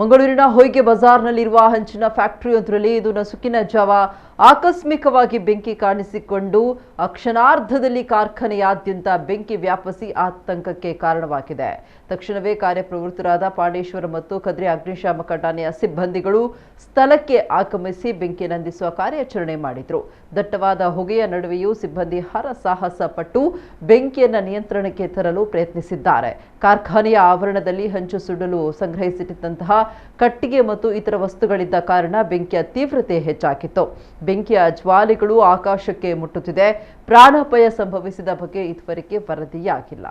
ಮಂಗಳೂರಿನ ಹೊಯ್ಗೆ ಬಜಾರ್ನಲ್ಲಿರುವ ಹಂಚಿನ ಫ್ಯಾಕ್ಟರಿಯೊಂದರಲ್ಲಿ ಇದು ನಸುಕಿನ ಜಾವ ಆಕಸ್ಮಿಕವಾಗಿ ಬೆಂಕಿ ಕಾಣಿಸಿಕೊಂಡು ಕ್ಷಣಾರ್ಧದಲ್ಲಿ ಕಾರ್ಖಾನೆಯಾದ್ಯಂತ ಬೆಂಕಿ ವ್ಯಾಪಿಸಿ ಆತಂಕಕ್ಕೆ ಕಾರಣವಾಗಿದೆ. ತಕ್ಷಣವೇ ಕಾರ್ಯಪ್ರವೃತ್ತರಾದ ಪಾಂಡೇಶ್ವರ ಮತ್ತು ಕದ್ರಿ ಅಗ್ನಿಶಾಮಕ ಠಾಣೆಯ ಸಿಬ್ಬಂದಿಗಳು ಸ್ಥಳಕ್ಕೆ ಆಗಮಿಸಿ ಬೆಂಕಿ ನಂದಿಸುವ ಕಾರ್ಯಾಚರಣೆ ಮಾಡಿದರು. ದಟ್ಟವಾದ ಹೊಗೆಯ ನಡುವೆಯೂ ಸಿಬ್ಬಂದಿ ಹರಸಾಹಸ ಪಟ್ಟು ಬೆಂಕಿಯನ್ನು ನಿಯಂತ್ರಣಕ್ಕೆ ತರಲು ಪ್ರಯತ್ನಿಸಿದ್ದಾರೆ. ಕಾರ್ಖಾನೆಯ ಆವರಣದಲ್ಲಿ ಹಂಚು ಸುಡಲು ಸಂಗ್ರಹಿಸಿಟ್ಟಂತಹ ಕಟ್ಟಿಗೆ ಮತ್ತು ಇತರ ವಸ್ತುಗಳಿದ್ದ ಕಾರಣ ಬೆಂಕಿಯ ತೀವ್ರತೆ ಹೆಚ್ಚಾಗಿತ್ತು. ಬೆಂಕಿಯ ಜ್ವಾಲೆಗಳು ಆಕಾಶಕ್ಕೆ ಮುಟ್ಟುತ್ತಿದೆ. ಪ್ರಾಣಾಪಾಯ ಸಂಭವಿಸಿದ ಬಗ್ಗೆ ಇದುವರೆಗೆ ವರದಿಯಾಗಿಲ್ಲ.